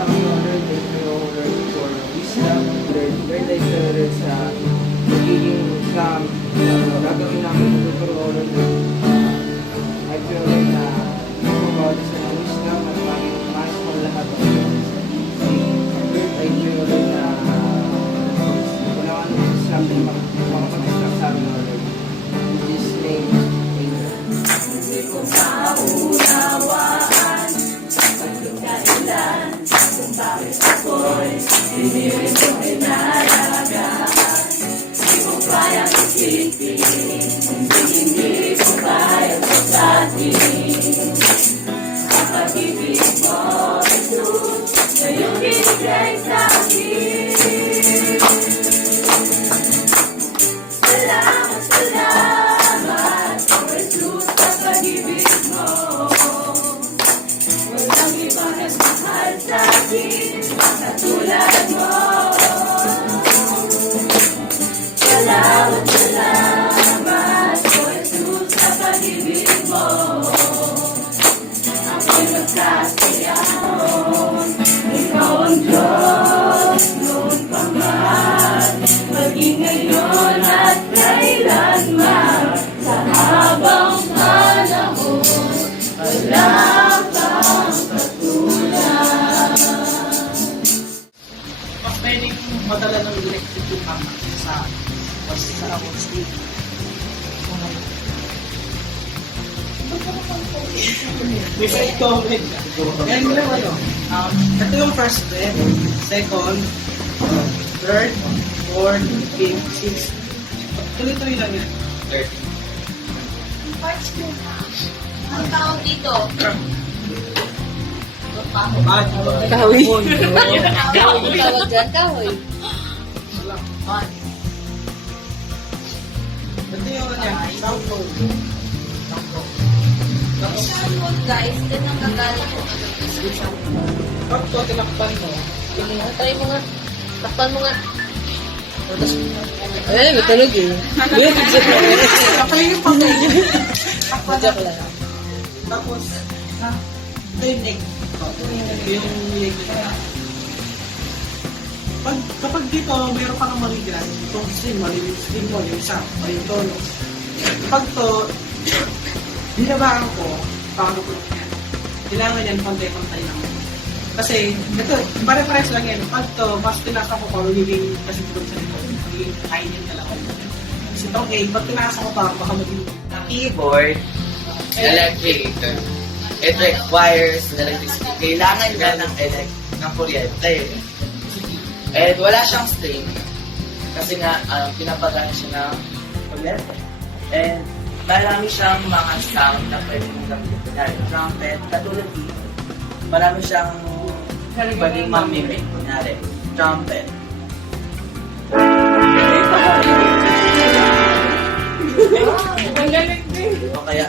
kami, O Lord. Thank you, O Lord, for wisdom, Lord. Lord, thank you, O Lord, sa magiging gagawin namin ito, O Lord. I pray, O Lord, na magpapawad sa mga wisdom at maging mas mo lahat, O Lord. Lord, I pray, O Lord, na wala ka nang islam na makapag-islam sa amin, O Lord. In Jesus' name, amen. Hindi ko maunawaan ang dahilan kung bakit ako'y pinirito inalagaan. Hindi ko kayang isipin, hindi ko kayang sasatin. Ang pag-ibig mo, Jesus, na iyong binigay sa akin. Salamat, salamat, O Jesus, sa pag-ibig mo. Walang ibang nagmahal sa akin katulad mo. Salamat, salamat, O Jesus, sa pag-ibig mo. Ako'y nagkasayang, ikaw ang Diyos noon pa man, maging ngayon at kailanman. Sa habang panahon, wala kang katulad. Pwedeng madala ng electric yung kama sa award state. May side comment. Yan mo lang ano. Ito yung first step, second, third, fourth, fifth, sixth. Tuloy-tuloy lang yan. Parts ko na. Ang tawag dito. Kahoy. Ang tawag dyan, kahoy. Ito yung ano yan, sound mode. Tapos, Sound guys, din ang gagaling ko ng description. pag ito tinakpan mo, Try mo nga. Takpan mo nga. Ay, matulog eh. Wait, joke lang. kapay yung pamilya. Joke lang. Tapos, ito yung leg. Yung leg nila. Kapag dito, meron ka ng maligan, itong string mo yung isa, o yung tono. Pag to, binabaan ko, paano ko yan. Kailangan yan, pantay-pantay lang. Kasi, ito, pare-pares lang yan. Pag to, mas pinasa ko pa, magiging kasi tulog sa likod. Magiging kainin ka lang. Kasi itong A, pag pinasa ko pa, baka magiging Keyboard, electric. It requires electricity. Kailangan niya ng kuryente. And wala siyang string. Kasi nga, pinapagaan siya ng kuryente. And marami siyang mga sound na pwede mong gamitin. Kunyari, trumpet, katulad dito. Marami siyang pwedeng mamimik. Kunyari, trumpet. O kaya,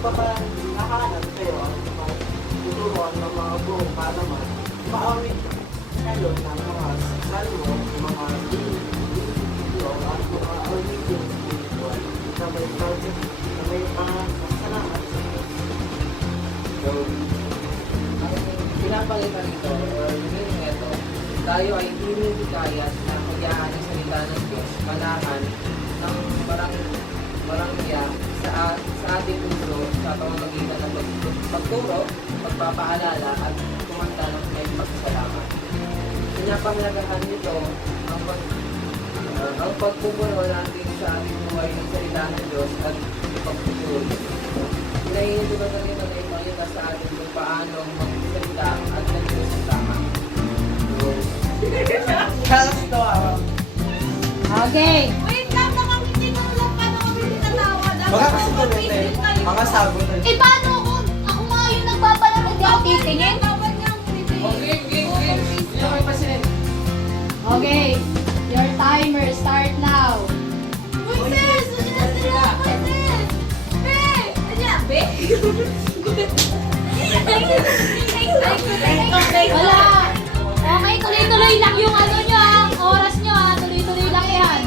baka nakahanap kayo tuturuan ng mga buong para maawit kayo ng mga salmo, mga video at mga audio spiritual na may project na may salamat sa Diyos. So, ang pinapakita nito, or meaning nito, tayo ay hindi kaya na magyaan ng salita ng Diyos, manahan ng barangya sa ating puso sa pamamagitan ng pagturo, pagpapaalala at kumanta ng may pagsasalamat. Pinapahalagahan nito ang pagpupuro natin sa ating buhay ng salita ng Diyos at pagpupuri. Pinahinito ba natin ang ipakita sa atin kung paano magsalita at nagsusama. Okay. Wait lang, nakangiti ko lang paano kami natawa. Baka kasi tuloy mga sabon na Eh, paano kung ako nga yung nagpapanood yung titingin? Okay. Your timer start now. Moises! Nandiyan na sila! Moises! Be! Nandiyan! Be? Wala. Okay, tuloy-tuloy lang yung ano nyo, ang oras nyo, tuloy-tuloy lang yan.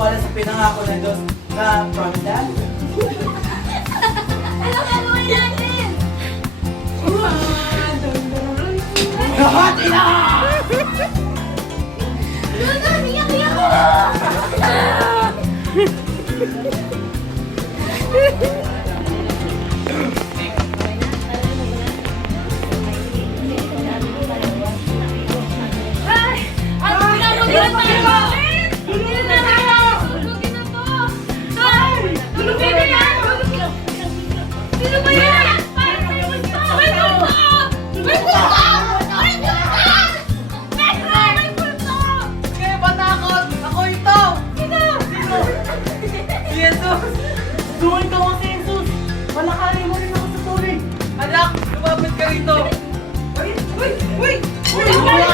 magtitiwala sa pinangako ng Diyos na from that. Ano gagawin natin? Hati na! Luna, iyak-iyak ko! Ay! Ano ginagawa tayo? Tulungin na tayo! Tulungin na to! Ay! Tulungin na yan! Sino ba yan? Parang may multo! May multo! May multo! May multo! Pedro! May multo! Kaya batakot! Ako ito! Sino? Si Jesus! Duwan ka mo si Jesus! Palakarin mo rin ako sa tubig! Anak, lumapit ka rito! Uy! Uy! Uy! Uy!